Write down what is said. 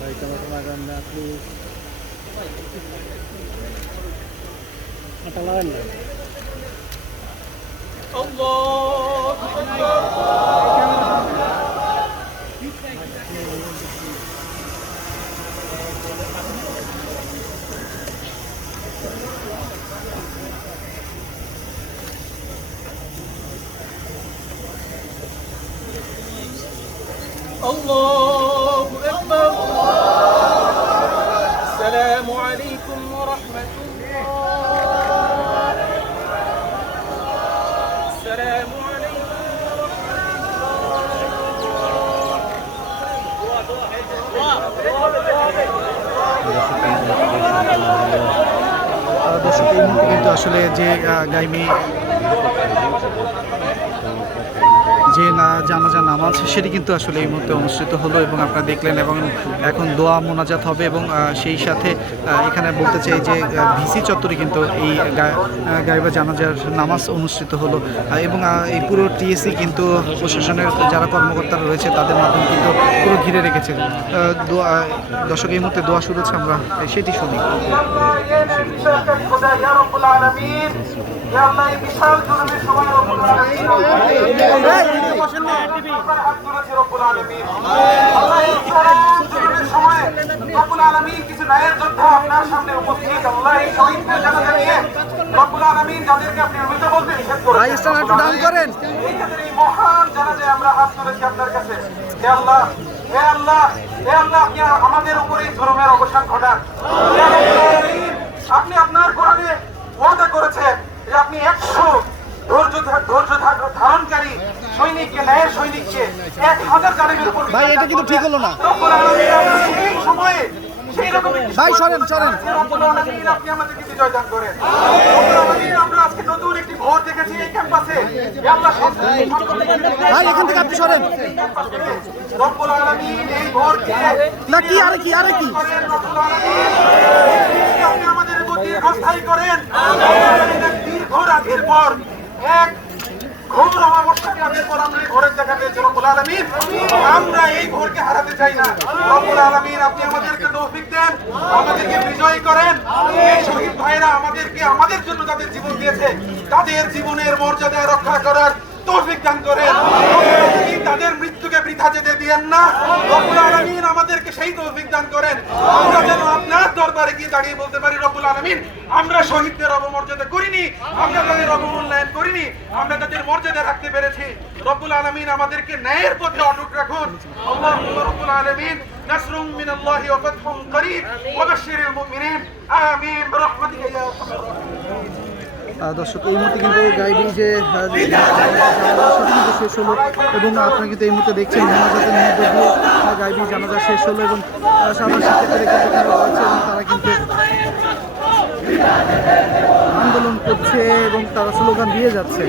Kahit na matumaganda at least. Natalaan na. Allah! Allah! Allah দর্শক কিন্তু আসলে যে গাইমি যে না জানাজা নামাজ, সেটি কিন্তু আসলে এই মুহূর্তে অনুষ্ঠিত হলো এবং আপনারা দেখলেন এবং এখন দোয়া মোনাজাত হবে এবং সেই সাথে এখানে বলতে চাই যে ভিসি চত্বরে কিন্তু এই গাইবা জানাজার নামাজ অনুষ্ঠিত হলো। এবং এই পুরো টিএসসি কিন্তু প্রশাসনের যারা কর্মকর্তারা রয়েছে, তাদের মাধ্যমে কিন্তু পুরো ঘিরে রেখেছে। দোয়া, দর্শক, এই মুহূর্তে দোয়া শুরু হচ্ছে আমরা সেটি শুনি। ইয়া আল্লাহ এই বিশাল জুলুমের সময় রব্বুল আলামিন হাত তুলেছে রব্বুল আলামিন আল্লাহ এই চরম জুলুমের সময় রব্বুল আলামিন কিছু ন্যায়ের যোদ্ধা আপনার সামনে উপস্থিত। আল্লাহ এই শহীদদের জানাজা নিয়ে রব্বুল আলামিন যাদেরকে আপনি মৃত বলতে নিষেধ করেছেন। একটু দান করেন। এই এই মহান জানাজায় আমরা হাত তুলেছি আপনার কাছে। হে আল্লাহ হে আল্লাহ হে আল্লাহ আপনি আমাদের উপরে এই জুলুমের অবসান ঘটান। আপনি আপনার কোরআনে ওয়াদা করেছেন। ধা- সৈনিককে ন্যায়ের সৈনিককে এক হাজার জালিমের উপর ভাই এটা কিন্তু ঠিক হলো না। সেই সময়ে ভাই, সরেন, সরেন। আপনি আমাদেরকে বিজয় দান করেন। আমরা আজকে নতুন একটি ভোর দেখেছি এই ক্যাম্পাসে। হে আল্লাহ সব ভাই এখান থেকে আপনি সরেন। না কি আরে কি আরে কি? আমাদের দীর্ঘস্থায়ী করেন। দীর্ঘ রাতের পর। এক ঘোরের দেখা পেয়েছি রব্বুল আলামিন। আমরা এই ঘোরকে হারাতে চাই না। রব্বুল আলামিন, আপনি আমাদেরকে তৌফিক দেন, আমাদেরকে বিজয়ী করেন। এই শহীদ ভাইরা আমাদেরকে, আমাদের জন্য তাদের জীবন দিয়েছে, তাদের জীবনের মর্যাদা রক্ষা করার তৌফিক দান করেন। তাদের মৃত্যুকে বৃথা যেতে দিয়েন না। রব্বুল আলামিন আমাদেরকে সেই তৌফিক দান করেন। আমরা যেন আপনার দরবারে গিয়ে দাঁড়িয়ে বলতে পারি রব্বুল আলামিন আমরা শহীদদের অবমর্যাদা করিনি আমরা তাদের অবমূল্যায়ন করিনি আমরা তাদের মর্যাদা রাখতে পেরেছি। রব্বুল আলামিন আমাদেরকে ন্যায়ের পথে অটুট রাখুন। আল্লাহুম্মা রব্বুল আলামিন ওয়া ফাতহুম করিব ওয়া বাশশিরিল মুমিনিন। আমিন। বিরহমাতিকা ইয়া আরহামার রাহিমিন আহ, দর্শক, এই মুহূর্তে কিন্তু গাইডিং যে কিন্তু শেষ হলো এবং আপনারা কিন্তু এই মুহূর্তে দেখছেন জানাজাতে মধ্যে দিয়ে গাইডিং জানাজা শেষ হলো এবং সাধারণ শিক্ষার্থীরা কিন্তু রয়েছে এবং তারা কিন্তু আন্দোলন করছে এবং তারা স্লোগান দিয়ে যাচ্ছে।